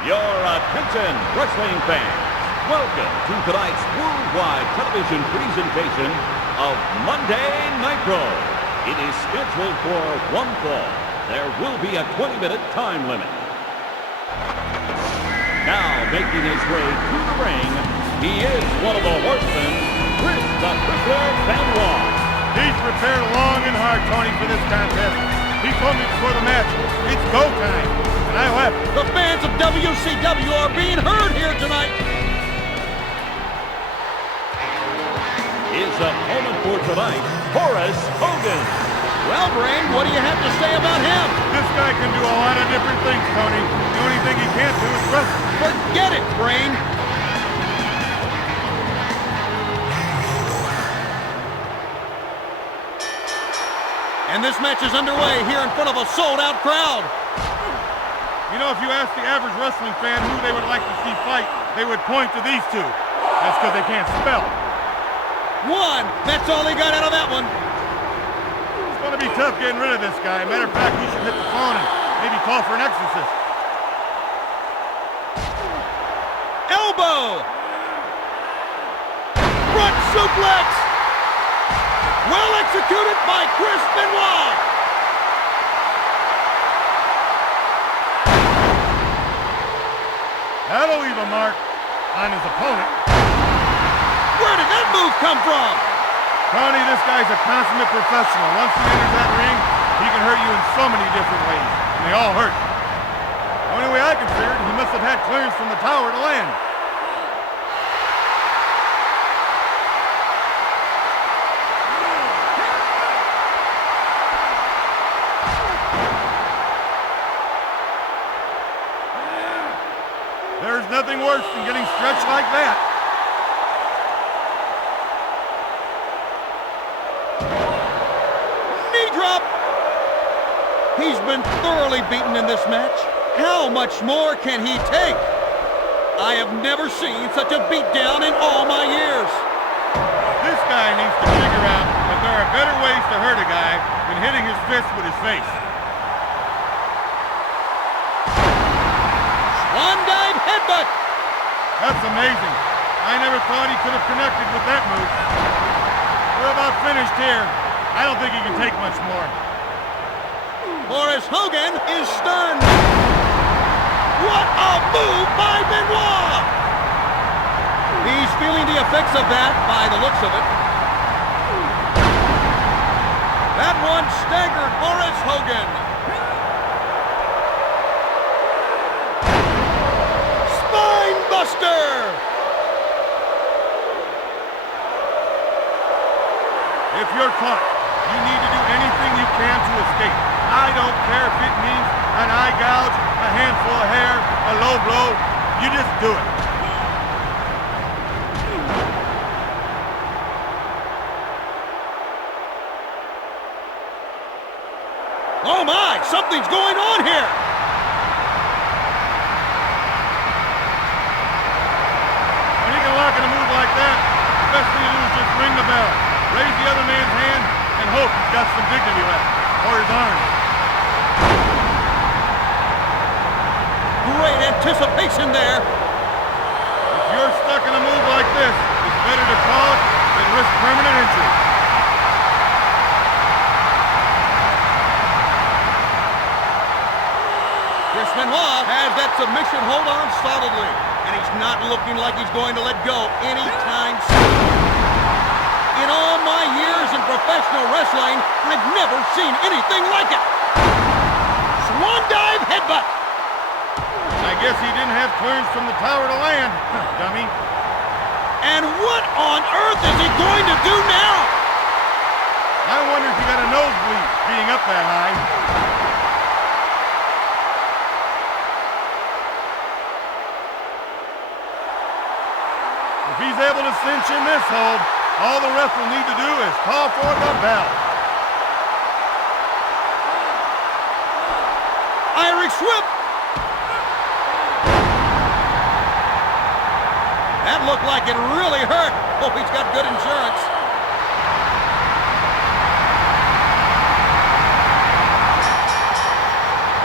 Your attention, wrestling fans. Welcome to tonight's worldwide television presentation of Monday Nitro. It is scheduled for one fall. There will be a 20-minute time limit. Now making his way to the ring, he is one of the horsemen, Chris the Crippler Benoit. He's prepared long and hard, Tony, for this contest. He told me before the match, it's go time, and I left. The fans of WCW are being heard here tonight. His opponent for tonight, Horace Hogan. Well, Brain, what do you have to say about him? This guy can do a lot of different things, Tony. The only thing he can't do is wrestle. Forget it, Brain. And this match is underway here in front of a sold-out crowd. You know, if you ask the average wrestling fan who they would like to see fight, they would point to these two. That's because they can't spell. One. That's all he got out of that one. It's going to be tough getting rid of this guy. Matter of fact, we should hit the phone and maybe call for an exorcist. Elbow. Front suplex. Well executed by Chris Benoit. That'll leave a mark on his opponent. Where did that move come from? Tony, this guy's a consummate professional. Once he enters that ring, he can hurt you in so many different ways, and they all hurt. The only way I can figure it, he must have had clearance from the tower to land. There's nothing worse than getting stretched like that. Knee drop. He's been thoroughly beaten in this match. How much more can he take? I have never seen such a beatdown in all my years. This guy needs to figure out that there are better ways to hurt a guy than hitting his fist with his face. One dive headbutt. That's amazing. I never thought he could have connected with that move. We're about finished here. I don't think he can take much more. Horace Hogan is stunned. What a move by Benoit! He's feeling the effects of that by the looks of it. That one staggered Horace Hogan. Spine buster! If you're caught, you need to do anything you can to escape. I don't care if it means an eye gouge, a handful of hair, a low blow. You just do it. Oh my, something's going on here! When you can lock in a move like that, the best thing to do is just ring the bell. Raise the other man's hand and hope he's got some dignity left. Or his arm. Great anticipation there. If you're stuck in a move like this, it's better to call it than risk permanent injury. Chris Benoit has that submission hold on solidly, and he's not looking like he's going to let go anytime soon. In all my years in professional wrestling, I've never seen anything like it. Swan dive headbutt. I guess he didn't have clearance from the tower to land, dummy. And what on earth is he going to do now? I wonder if he got a nosebleed being up that high. If he's able to cinch in this hold, all the ref will need to do is call for the bell. Irish whip. That looked like it really hurt. Hope he's got good insurance.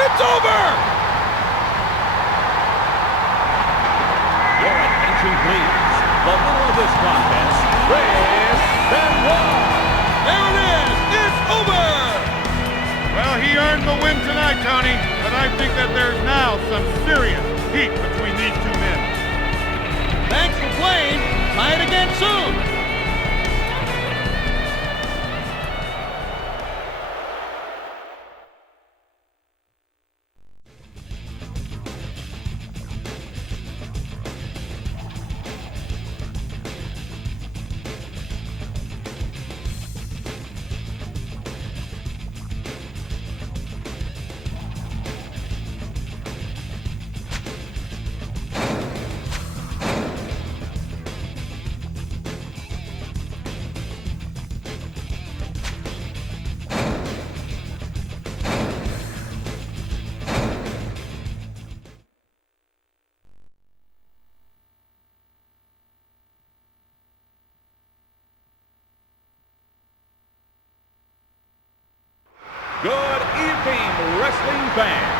It's over! wasn't the win tonight, Tony, but I think that there's now some serious heat between these two men. Thanks for playing. Try it again soon. Good evening, wrestling fans.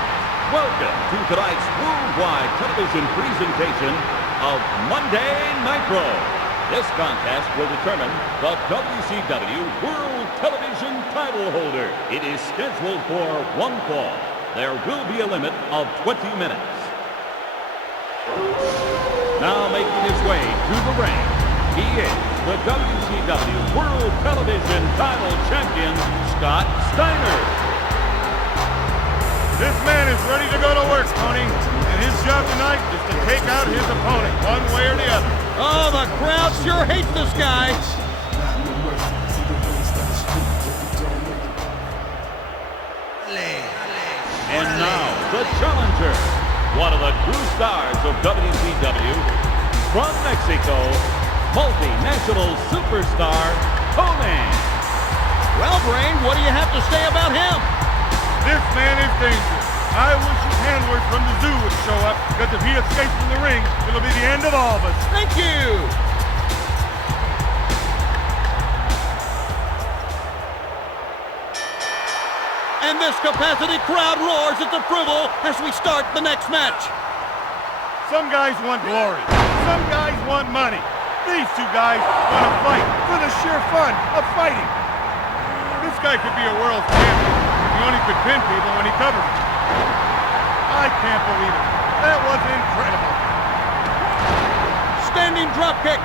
Welcome to tonight's worldwide television presentation of Monday Nitro. This contest will determine the WCW World Television title holder. It is scheduled for one fall. There will be a limit of 20 minutes. Now making his way to the ring, he is the WCW World Television title champion, Scott Steiner. This man is ready to go to work, Tony, and his job tonight is to take out his opponent one way or the other. Oh, the crowd sure hates this guy. And now, the challenger, one of the true stars of WCW, from Mexico, multinational superstar, Konnan. Well, Brain, what do you have to say about him? This man is dangerous. I wish his handlers from the zoo would show up, because if he escapes from the ring, it'll be the end of all of us. Thank you. And this capacity crowd roars its approval as we start the next match. Some guys want glory. Some guys want money. These two guys want to fight for the sheer fun of fighting. This guy could be a world champion. He only could pin people when he covered them. I can't believe it. That was incredible. Standing dropkick.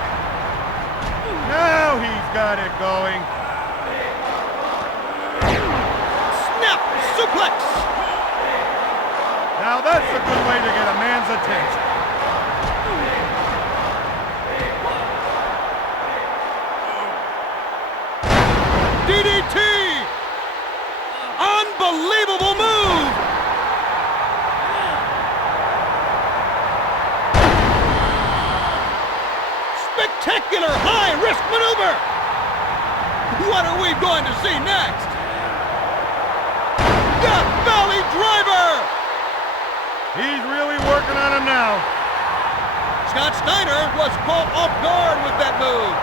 Now he's got it going. Snap suplex. Now that's a good way to get a man's attention. DDT. Unbelievable move! Spectacular high-risk maneuver! What are we going to see next? Death Valley Driver! He's really working on him now. Scott Steiner was caught off guard with that move.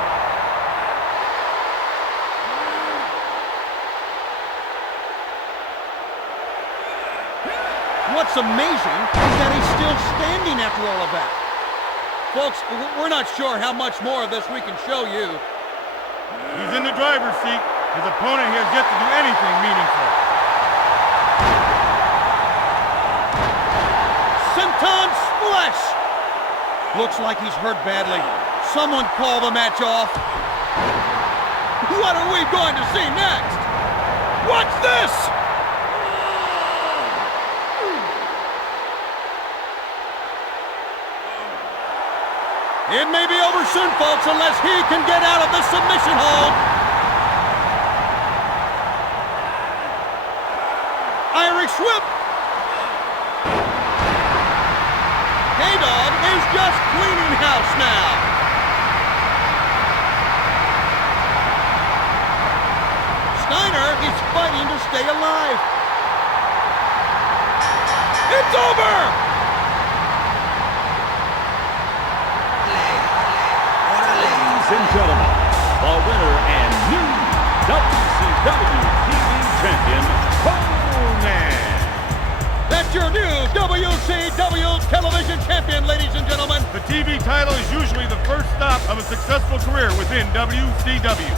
What's amazing is that he's still standing after all of that. Folks, we're not sure how much more of this we can show you. He's in the driver's seat. His opponent has yet to do anything meaningful. Senton Splash! Looks like he's hurt badly. Someone call the match off. What are we going to see next? What's this? It may be over soon, folks, unless he can get out of the submission hold. Irish whip. K-Dog is just cleaning house now. Steiner is fighting to stay alive. It's over! Ladies and gentlemen, the winner and new WCW TV champion, Konnan. That's your new WCW television champion, ladies and gentlemen. The TV title is usually the first stop of a successful career within WCW.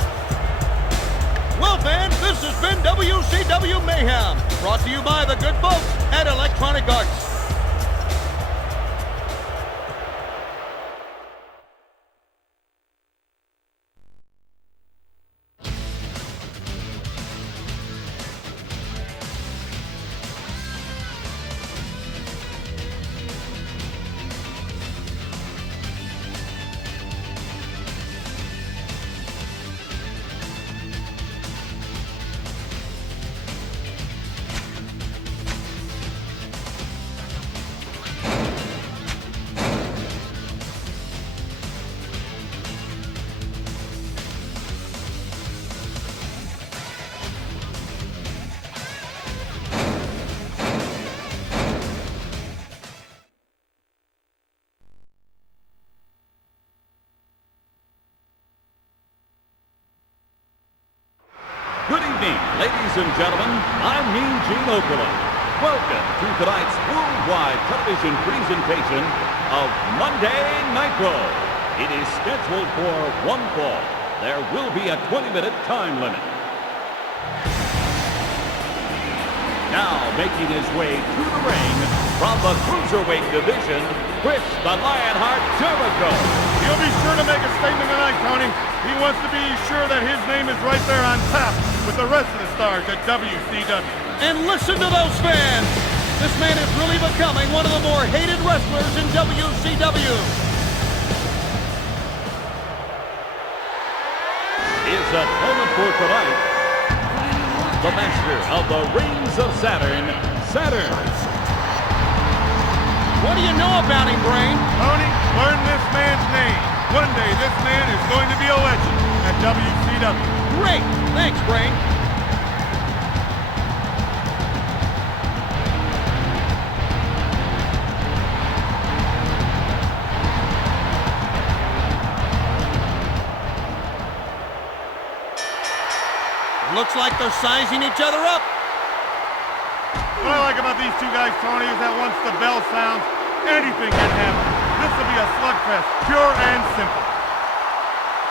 Well, fans, this has been WCW Mayhem, brought to you by the good folks at Electronic Arts. Good evening, ladies and gentlemen. I'm Mean Gene Okerlund. Welcome to tonight's worldwide television presentation of Monday Nitro. It is scheduled for one fall. There will be a 20-minute time limit. Now making his way through the ring from the Cruiserweight division, Chris the Lionheart Jericho. He'll be sure to make a statement tonight, Tony. He wants to be sure that his name is right there on top with the rest of the stars at WCW. And listen to those fans! This man is really becoming one of the more hated wrestlers in WCW. His opponent for tonight, the master of the rings of Saturn, Saturn. What do you know about him, Brain? Tony, learn this man's name. One day, this man is going to be a legend at WCW. Great! Thanks, Brain. Looks like they're sizing each other up. What I like about these two guys, Tony, is that once the bell sounds, anything can happen. This will be a slugfest, pure and simple.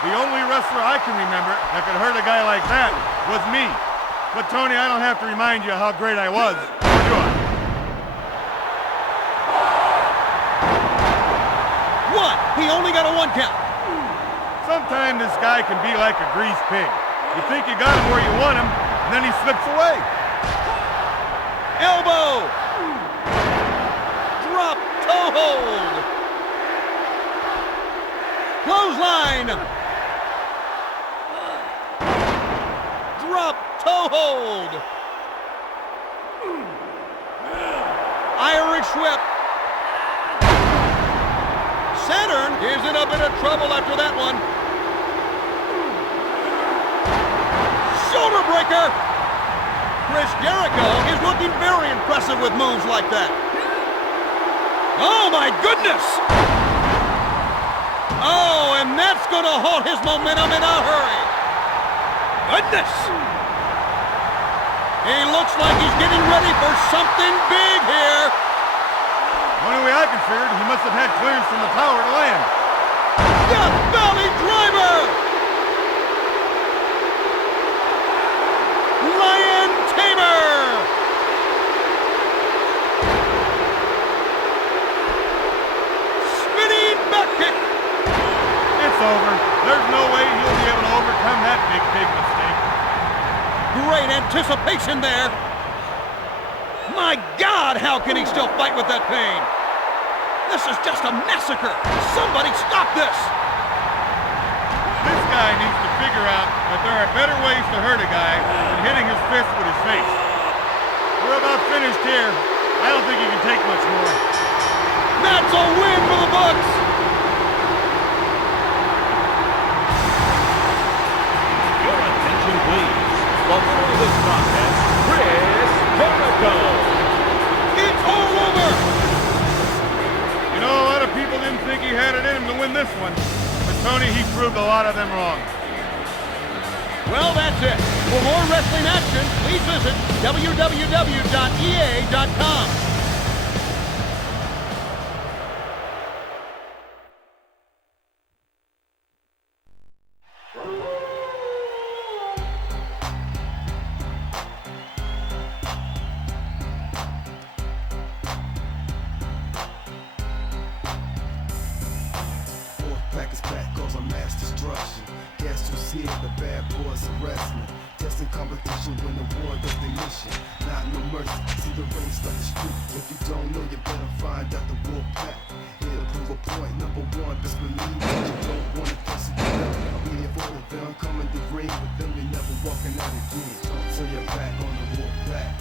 The only wrestler I can remember that could hurt a guy like that was me. But Tony, I don't have to remind you how great I was, or do I? What? He only got a 1 count. Sometimes this guy can be like a greased pig. You think you got him where you want him, and then he slips away. Elbow! Drop toe hold! Clothesline! Drop toe hold! Irish whip! Saturn is in a bit of trouble after that one. Shoulder breaker! Chris Jericho is looking very impressive with moves like that. Oh my goodness! Oh, and that's gonna halt his momentum in a hurry. Goodness! He looks like he's getting ready for something big here. Only way I can figure it, he must have had clearance from the tower to land. Death Valley Driver! Lion Tamer! Spinning back kick! It's over. There's no way he'll be able to overcome that big mistake. Great anticipation there. My God, how can he still fight with that pain? This is just a massacre. Somebody stop this. This guy needs to figure out that there are better ways to hurt a guy than hitting his fist with his face. We're about finished here. I don't think he can take much more. That's a win for the Bucks. Your attention, please. The winner of this contest, Chris Jericho. It's all over. You know, a lot of people didn't think he had it in him to win this one. But Tony, he proved a lot of them wrong. Well, that's it. For more wrestling action, please visit www.ea.com. mass destruction. Guess who's here? The bad boys of wrestling. Testing competition when the war does their mission. Not no mercy, see the ring start the street. If you don't know, you better find out the wolf pack. Here to prove a point, number one, best believe that you don't want to test it. I'll be here for them, come in the ring with them, you're never walking out again. So you're back on the wolf pack.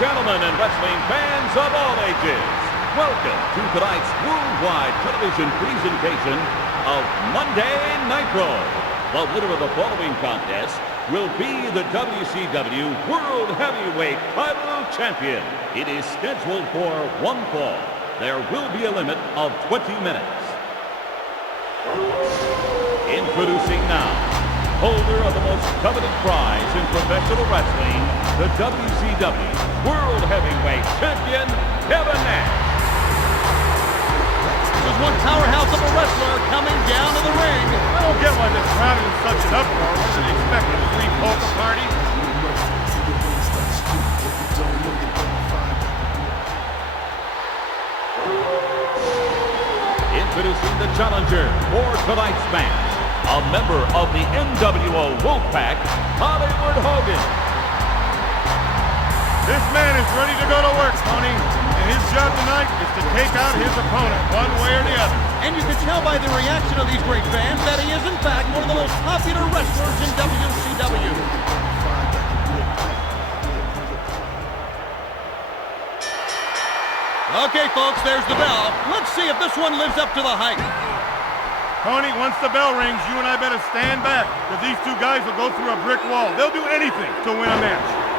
Gentlemen and wrestling fans of all ages, welcome to tonight's worldwide television presentation of Monday Nitro. The winner of the following contest will be the WCW World Heavyweight Title Champion. It is scheduled for one fall. There will be a limit of 20 minutes. Introducing now, holder of the most coveted prize in professional wrestling, the WCW World Heavyweight Champion, Kevin Nash. There's one powerhouse of a wrestler coming down to the ring. I don't get why this crowd is in such an uproar. Wasn't expecting a free polka party. Introducing the challenger for tonight's match, a member of the NWO Wolfpack, Hollywood Hogan. This man is ready to go to work, Tony, and his job tonight is to take out his opponent one way or the other. And you can tell by the reaction of these great fans that he is, in fact, one of the most popular wrestlers in WCW. Okay, folks, there's the bell. Let's see if this one lives up to the hype. Tony, once the bell rings, you and I better stand back, because these two guys will go through a brick wall. They'll do anything to win a match.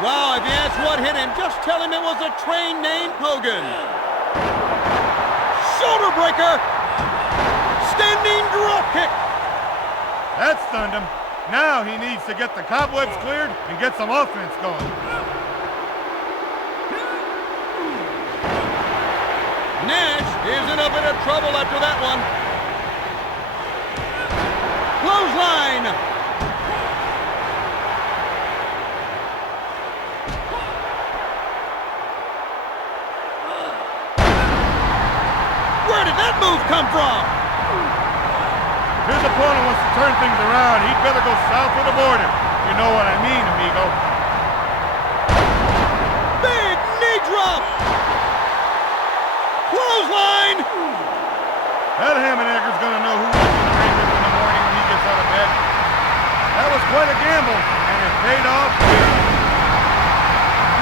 Wow, if you ask what hit him, just tell him it was a train named Hogan. Shoulder breaker. Standing drop kick. That stunned him. Now he needs to get the cobwebs cleared and get some offense going. Nash is in a bit of trouble after that one. Clothesline. Where did that move come from? If his opponent wants to turn things around, he'd better go south of the border. You know what I mean, amigo. Big knee drop. Clothesline. That ham and egger's gonna know who he's gonna ring with in the morning when he gets out of bed. That was quite a gamble, and it paid off big.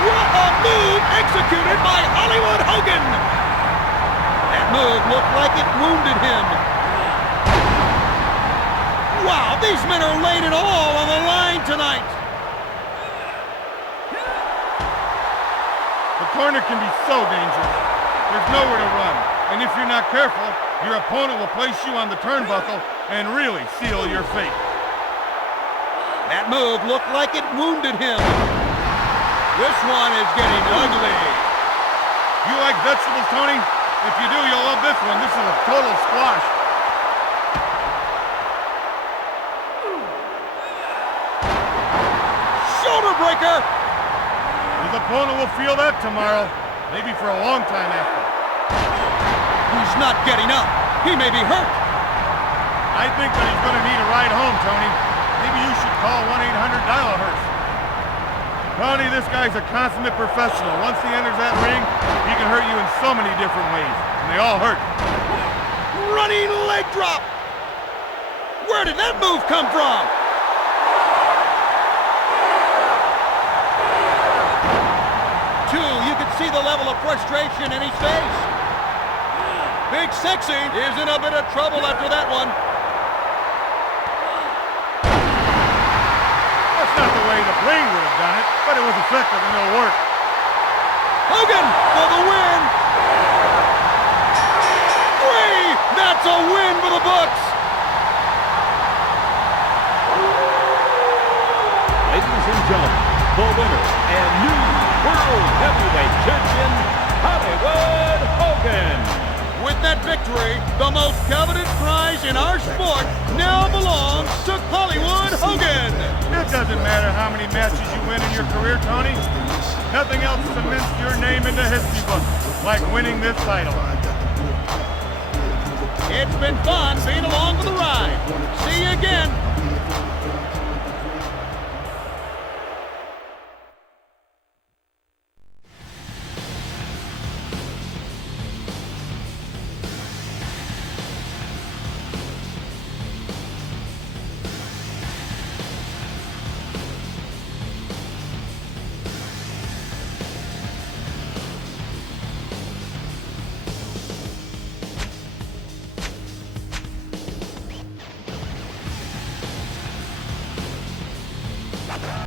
What a move executed by Hollywood Hogan. That move looked like it wounded him. Wow, these men are laying it all on the line tonight. The corner can be so dangerous. There's nowhere to run. And if you're not careful, your opponent will place you on the turnbuckle and really seal your fate. That move looked like it wounded him. This one is getting ugly. You like vegetables, Tony? If you do, you'll love this one. This is a total squash. Shoulder breaker. His opponent will feel that tomorrow. Maybe for a long time after. He's not getting up. He may be hurt. I think that he's going to need a ride home, Tony. Maybe you should call 1-800-DIAL-A-HEARSE. Tony, this guy's a consummate professional. Once he enters that ring, he can hurt you in so many different ways. And they all hurt. Running leg drop. Where did that move come from? You could see the level of frustration in his face. Big Sexy is in a bit of trouble after that one. That's not the way the brain would have done it, but it was effective and it'll work. Hogan for the win. 3. That's a win for the books. Ladies and gentlemen, the winner and new World Heavyweight Champion, Hollywood Hogan. With that victory, the most coveted prize in our sport now belongs to Hollywood Hogan. Hogan. It doesn't matter how many matches you win in your career, Tony. Nothing else cements your name in the history book like winning this title. It's been fun being along for the ride. See you again.